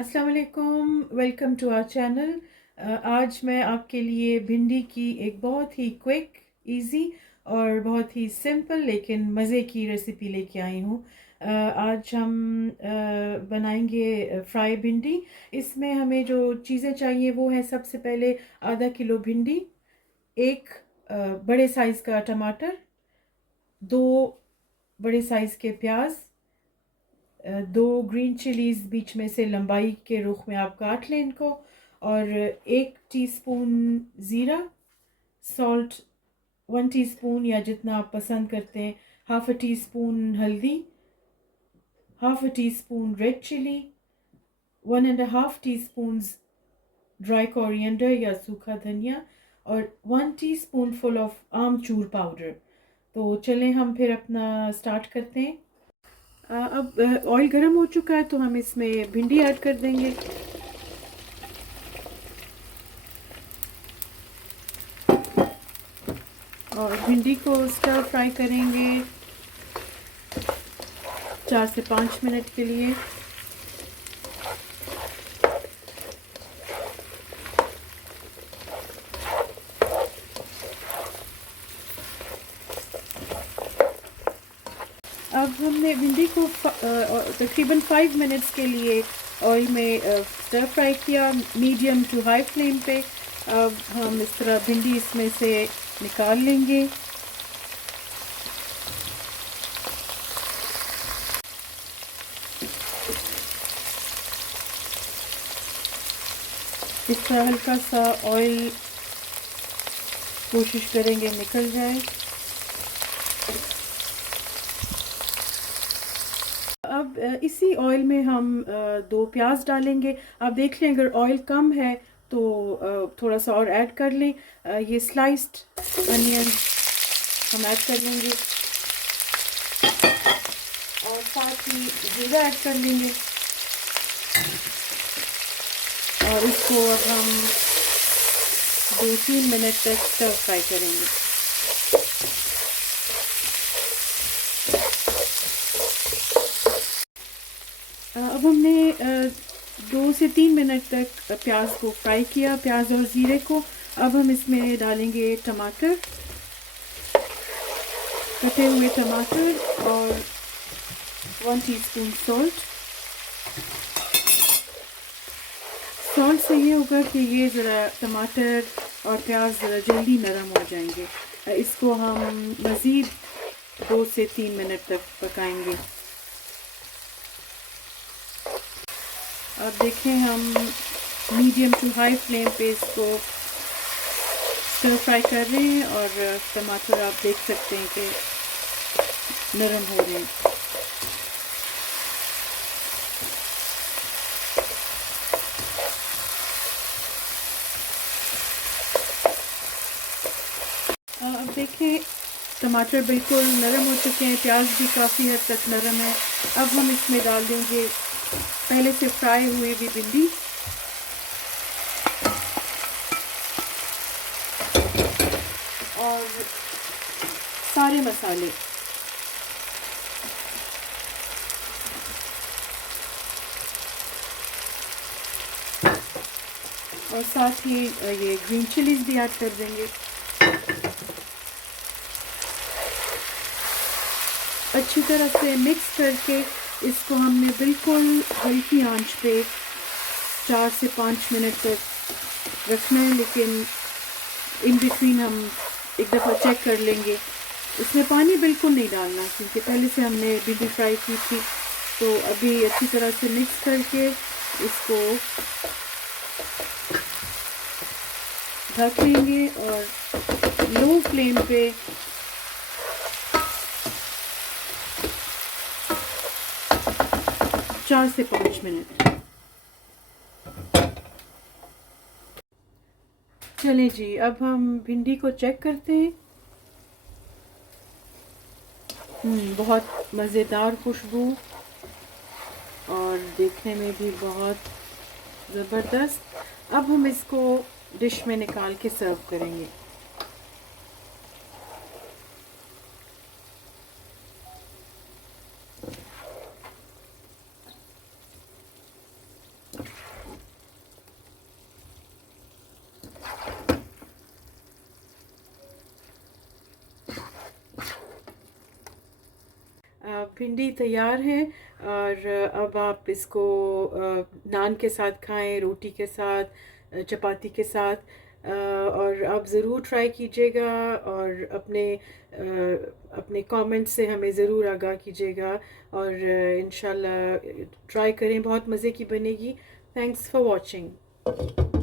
अस्सलाम वालेकुम, welcome to our channel. आज मैं आपके लिए भिंडी की एक बहुत ही क्विक, इजी और बहुत ही सिंपल लेकिन मज़े की रेसिपी लेके आई हूँ। आज हम बनाएंगे फ्राई भिंडी। इसमें हमें जो चीज़ें चाहिए वो है, सबसे पहले आधा किलो भिंडी, एक बड़े साइज़ का टमाटर, दो बड़े साइज़ के प्याज, दो ग्रीन चिलीज़ बीच में से लंबाई के रुख में आप काट लें इनको, और एक टीस्पून ज़ीरा, सॉल्ट 1 टीस्पून या जितना आप पसंद करते हैं, हाफ टी स्पून हल्दी, half teaspoon red chilli, 1.5 teaspoon dry coriander या सूखा धनिया, और 1 teaspoon full of amchur powder. तो चलें हम फिर अपना स्टार्ट करते हैं। अब ऑयल गर्म हो चुका है तो हम इसमें भिंडी ऐड कर देंगे। और भिंडी को स्टर फ्राई करेंगे 4 से 5 मिनट के लिए। अब हमने भिंडी को तकरीबन 5 मिनट्स के लिए ऑयल में स्टर फ्राई किया, मीडियम टू हाई फ्लेम पे। अब हम इस तरह भिंडी इसमें से निकाल लेंगे। इस तरह हल्का सा ऑयल कोशिश करेंगे निकल जाए। अब इसी ऑयल में हम 2 प्याज डालेंगे। आप देख लें, अगर ऑयल कम है तो थोड़ा सा और ऐड कर लें। ये स्लाइस्ड अनियन हम ऐड कर लेंगे और साथ ही जीरा ऐड कर लेंगे, और इसको अब हम 2-3 मिनट तक स्टर फ्राई करेंगे। अब हमने 2 से 3 मिनट तक प्याज को फ्राई किया, प्याज और ज़ीरे को। अब हम इसमें डालेंगे टमाटर, कटे हुए टमाटर, और 1 टीस्पून सॉल्ट। सॉल्ट से ये होगा कि ये ज़रा टमाटर और प्याज ज़रा जल्दी नरम हो जाएंगे। इसको हम मज़ीद 2 से 3 मिनट तक पकाएंगे। अब देखें, हम मीडियम टू हाई फ्लेम पे इसको स्टर फ्राई कर रहे हैं, और टमाटर आप देख सकते हैं कि नरम हो रहे हैं। अब देखें, टमाटर बिल्कुल नरम हो चुके हैं, प्याज भी काफ़ी हद तक नरम है। अब हम इसमें डाल देंगे पहले से फ्राई हुई हुई भिंडी, और सारे मसाले। और साथ ही ये ग्रीन चिलीज भी ऐड कर देंगे। अच्छी तरह से मिक्स करके इसको हमने बिल्कुल हल्की आंच पे 4 से 5 मिनट तक रखना है, लेकिन इन बिटवीन हम एक दफ़ा चेक कर लेंगे। इसमें पानी बिल्कुल नहीं डालना क्योंकि पहले से हमने भिंडी फ्राई की थी। तो अभी अच्छी तरह से मिक्स करके इसको ढक लेंगे, और लो फ्लेम पे 4 से 5 मिनट। चलें जी, अब हम भिंडी को चेक करते हैं। बहुत मज़ेदार खुशबू और देखने में भी बहुत ज़बरदस्त। अब हम इसको डिश में निकाल के सर्व करेंगे। भिंडी तैयार हैं और अब आप इसको नान के साथ खाएं, रोटी के साथ, चपाती के साथ, और आप ज़रूर ट्राई कीजिएगा और अपने कमेंट्स से हमें ज़रूर आगाह कीजिएगा और इंशाल्लाह ट्राई करें, बहुत मज़े की बनेगी। Thanks for watching.